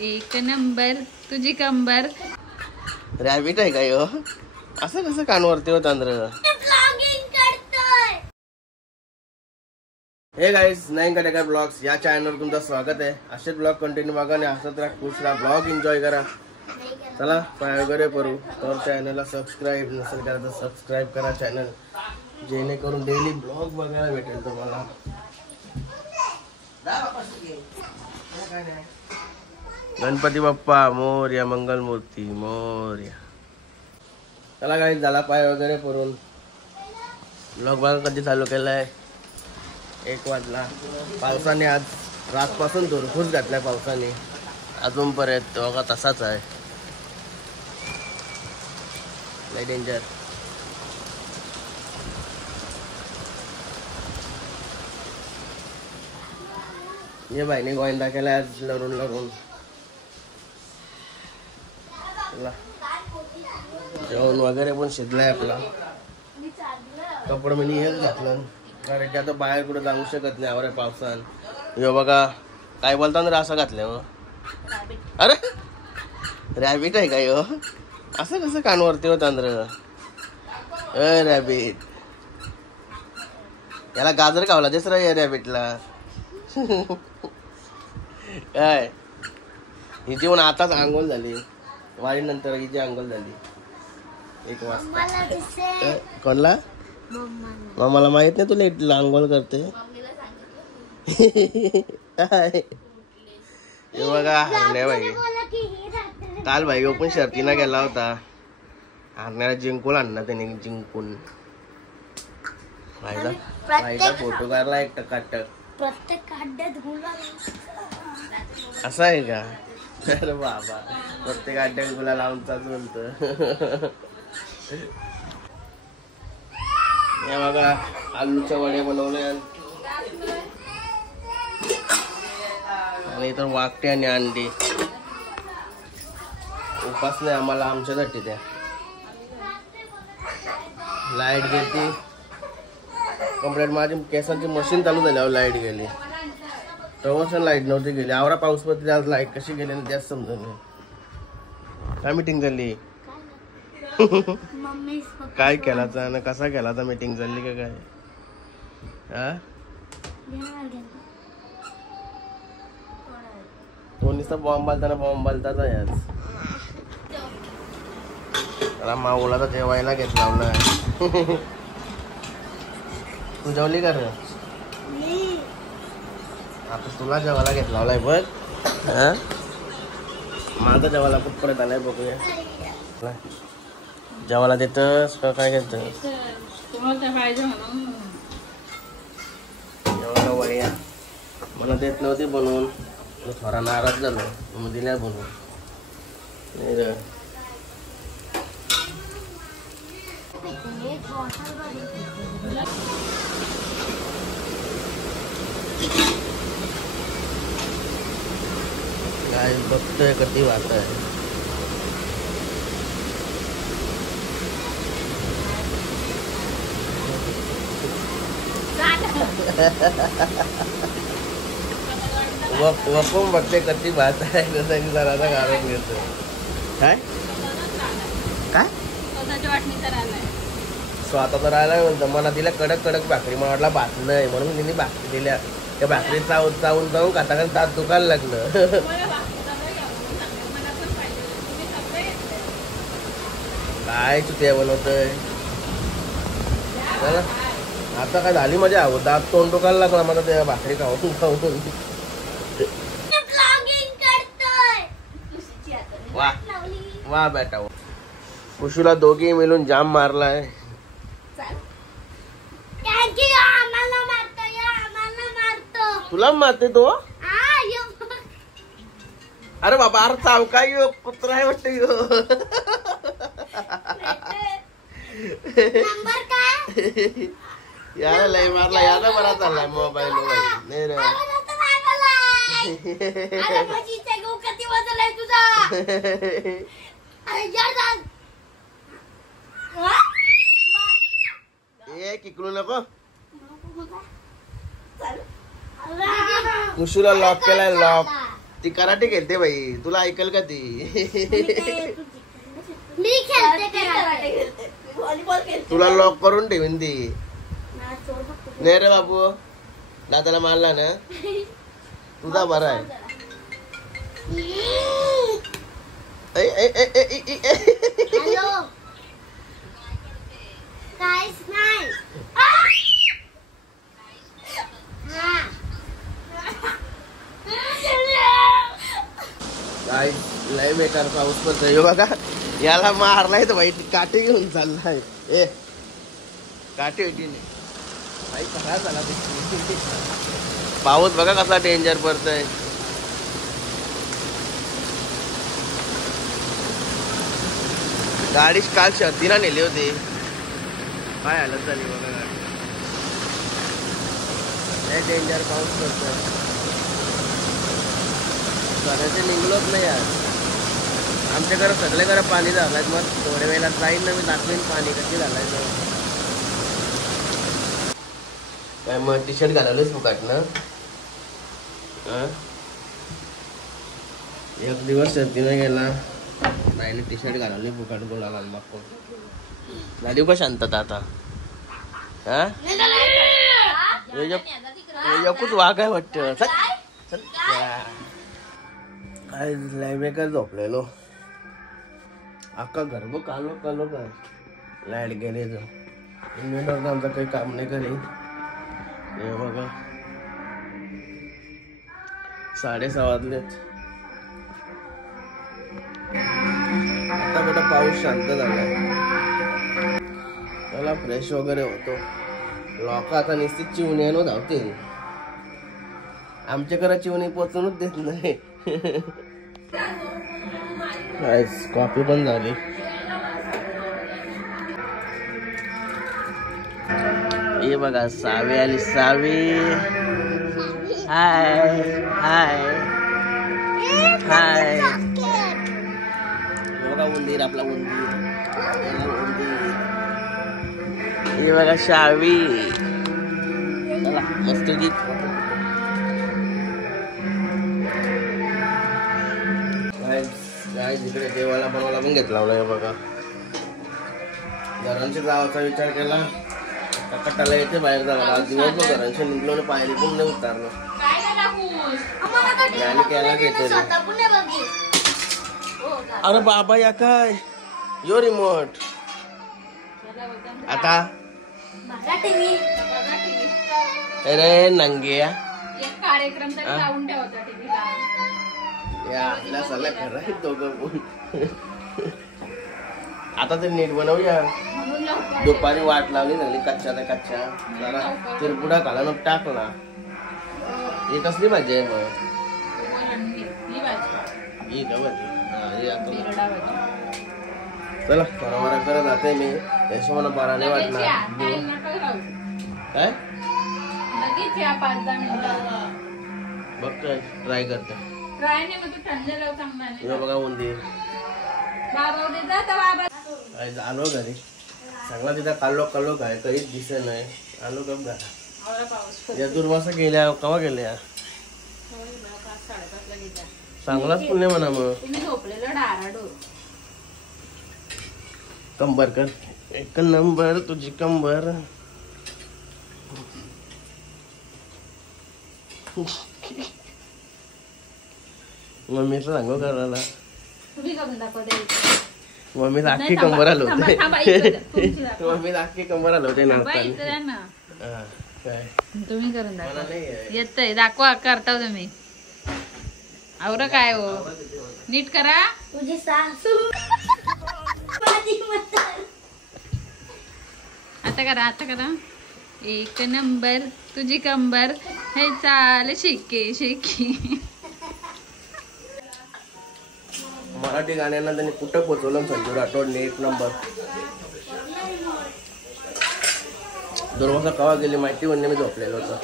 एक नंबर तुझी कंबर. रॅबिट आहे का यो? असं कसं कानवरती हो तांद्र. हे गाईज, नईन कटेकर ब्लॉग्स या चॅनलवर तुमचं स्वागत आहे. असेच ब्लॉग कंटिन्यू बघा आणि असंच राहा, खुश राहा, ब्लॉग एन्जॉय करा. चला पाय वगैरे करू. तर चॅनलला सबस्क्राईब नसेल करा तर सबस्क्राईब करा चॅनल, जेणेकरून डेली ब्लॉग बघायला भेटेल तुम्हाला. गणपती बाप्पा मोरया, मंगलमूर्ती मोरया. चला गाईज, झाला पाय वगैरे करून. ब्लॉग बघा कधी चालू केलाय. 1 वाजला. पावसाने आज रातपासून धुरफूस घातलाय पावसाने, अजूनपर्यंत बघा तसाच आहे. लय डेंजर. ये बाईने गोविंदा केला आज लरून लरून. जेवण वगैरे पण शिजलाय आपला. कपडे मी हेच घातलं कारण की आता बाहेर कुठे जाऊ शकत नाही आवरे पावसान. यो बघा काय बोलता ना असं घातलं. अरे रॅबिट आहे का यो? असं कसं कानवरती हो तांद्र. रॅबिट याला गाजर खावला दिस रे रॅबिटला. काय हिची पण आताच आंघोळ झाली. वारी नंतर हिची आंघोळ झाली 1 वाजता. कोणला? मला माहित नाही तुला इथलं आंघोळ करते. बघा हरण्या भाई काल भाई पण शर्तीला गेला होता. हरण्याला जिंकून आणला त्याने. जिंकून भाईचा फोटो काढला एक टकाटक. असं आहे का? अरे बाबा, प्रत्येक अड्ड्यात गुला लावूनचाच म्हणतो. हे बघा आलूच्या वड्या बनवल्या आणि इतर वाकटे आणि अंडी. उपास नाही आम्हाला, आमच्यासाठी द्या. लाईट गेली कंप्लीट. माझी केसांची मशीन चालू झाल्यावर लाईट गेली. तेव्हा लाईट नव्हती गेली. आवरा पाऊस पडते आज लाईट कशी गेली ना त्याच समजून नाही. काय मीटिंग झाली? काय केलाचा ना कसा केलाचा? मीटिंग झाली का काय? हा तो नुसता बॉम्ब बालताच आहे आज. त्याला माऊला तर जेवायला घेतला. तू जेवली का रे? आता तुला जेवायला घेतला बघ. माझा जेवायला खूप परत आलाय. बघूया जेवायला देतस का काय घेत? जेवायला वया मला देत नव्हती बनवून. थोडा नाराज झालो मग दिल्या बनवून. काय बघतोय कधी वाट आहे. वकून बघते कधी भात आहे. जसं की जरा कारण घेतो. काय काय स्वतःचा राहिलाय म्हणतो. मला दिल्या कडक कडक भाकरी. मला वाटला भात नाही म्हणून तिने भाकरी दिल्या. त्या भाकरी चावून चावून चावून खाता तात दुखायला लागलं. काय चुत्या बनवतोय. आता काय झाली मजा. दात तोंड दुखायला लागला मला त्या भाकरी खाऊन खाऊन. वा वा बेटा. कुशूला दोघी मिळून जाम मारलाय. तुला मारते तो? अरे बाबा, अरे चावका यो कुत्रा आहे वाटत यो. याला लय मारला. याला बरा चाललाय मोबाईल. नाही रे किकलू नको. कुशूला लॉक केलाय. लॉक ती कराटे खेळते बाई, तुला ऐकल का ती? मी खेळते कराटे. व्हॉलीबॉल खेळते. तुला लॉक करून ठेवीन ती. नाही रे बाबू, दादाला मारला ना तुझा बरा आहे. हॅलो काहीच नाही. काय लय बेकार पाऊस पडतोय हे बघा. याला मारलाय तर बाई काठी घेऊन चाललाय. ए काठी होती नाही कसा झाला पाऊस बघा कसा डेंजर पडतोय. गाडी काल शर्तीला नेली होती. काय हालत झाली बघा गाडी. लय डेंजर पाऊस पडतोय. घराचे निघलोच नाही आज. आमच्या घरात सगळे घरात पाणी झालंय. मग थोड्या वेळेला जाईन ना मी दाखवेन पाणी कशी झालंय. काय मग टी शर्ट घालवलंच फुकाटनं. एक दिवस सर्दीने गेला बाईने टी शर्ट घालवली फुकाट बोलायला लागतो. झाली का शांतता आता? हा एकूच वाघ आहे वाटतं. काय लय बेकार झोपलेलो. अख्खा गरबो कालो कालो काय लाईट गेले तर इन्व्हर्टर आमचं काही काम नाही करे. हे बघा 6:30 वाजलेत. आता बेटा पाऊस शांत झालाय. त्याला फ्रेश वगैरे होतो. लोक आता नुसती चिवण्यानं धावतील. आमच्या घरात चिवणी पोचूनच देत नाही. कॉफी पण झाली. हे बघा सावी आली. सावी हाय हाय हाय. बघा उंदीर आपला उंदीर. हे बघा शावी. चला मस्त गीत. काय जिकडे देवाला बनवायला पण घेतला बघा. घरांच्या जावाचा विचार केला. कटाला येते बाहेर जायला. दिवसभर घरांच्या निघलो ना पायरी पण नाही उतारलो. केला घेतो. अरे बाबा या काय यो रिमोट आता. अरे नंग्या कार्यक्रम लावून ठेवता या सला खरं आहे दोघं पण. आता ते नीट बनवूया. दुपारी वाट लावली लागली कच्च्या त्या कच्च्या. जरा तिरपुडा घाला टाकला. ही कसली भाजी आहे मग? ही का भाजी? चला बरोबर करत जाते मी. यशोना बरा नाही वाटणार. काय बघतोय ट्राय करते. बघा उंदीर आलो घरी. चांगला तिथं कालो कालो काय काहीच दिसत नाही. आलो कप घरा. या दुर्वासा गेल्या कवा गेल्या. चांगलाच पुण्य म्हणा मग. कंबर कर एक नंबर तुझी कंबर. मम्मीचं सांगू करायला. मम्मीला अख्खी कंबर आलो होते. मम्मीला अख्खी कंबर आलो होते नाचताना. तुम्ही करून दाखवा. येतंय दाखवा करता तुम्ही. आवरा काय हो नीट करा. तुझी सासू आता करा आता करा. एक नंबर तुझी कंबर हे चाल शिके शिकी. मराठी गाण्यांना त्यांनी कुठं पोचवलं संजू राठोडने. एक नंबर. दुर्वासा कवा गेली माहिती म्हणजे मी झोपलेलो होतो.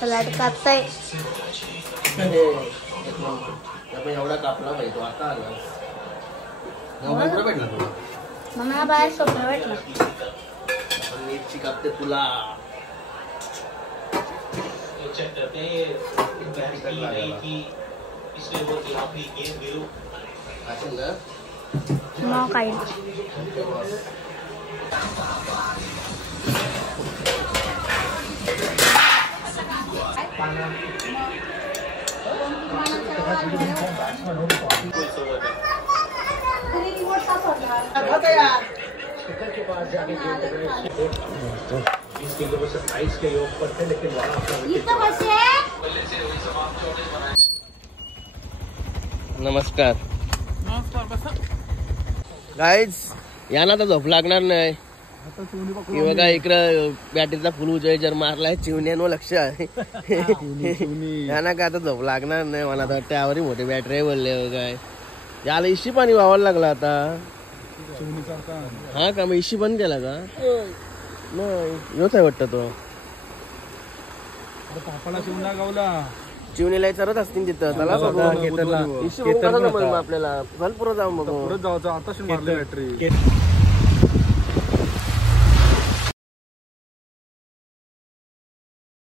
सलाड कापताय. एवढा कापला पाहिजे आता आला. मोबाईल भेटला तुला. मला बाहेर सोपला भेटला. नीटची कापते तुला. चेक करते हैं नहीं कि इसलिए वो खिलाफ ही गेम गिरो No kain. नमस्कार गाईज यांना तर झोप लागणार नाही की बघा इकडं बॅटरीचा फुल उजर मारलाय चिवण्यांवर लक्ष आहे यांना काय आता झोप लागणार नाही मला तर त्यावरही मोठे बॅटरी बोलले काय याला इशी पाणी वावायला लागला आता हा का मग इशी बंद केला का नाही योच आहे वाटतं तो चिवणीला चरत असतील तिथं त्याला आपल्याला भरपूर जाऊ बघू आता बॅटरी